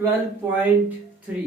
12.3.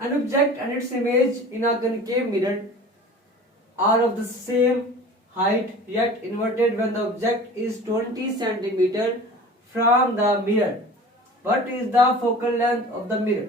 An object and its image in a concave mirror are of the same height yet inverted when the object is 20 centimeter from the mirror. What is the focal length of the mirror?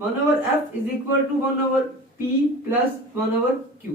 1/f is equal to 1/p plus 1/q.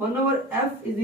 1/f is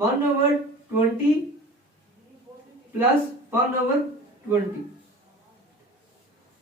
1/20 plus 1/20.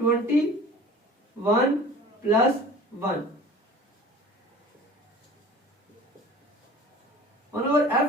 21 plus 1. 1/f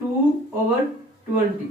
2/20.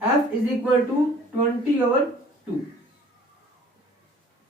f is equal to 20/2.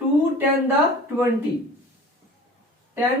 2×10⁻20 10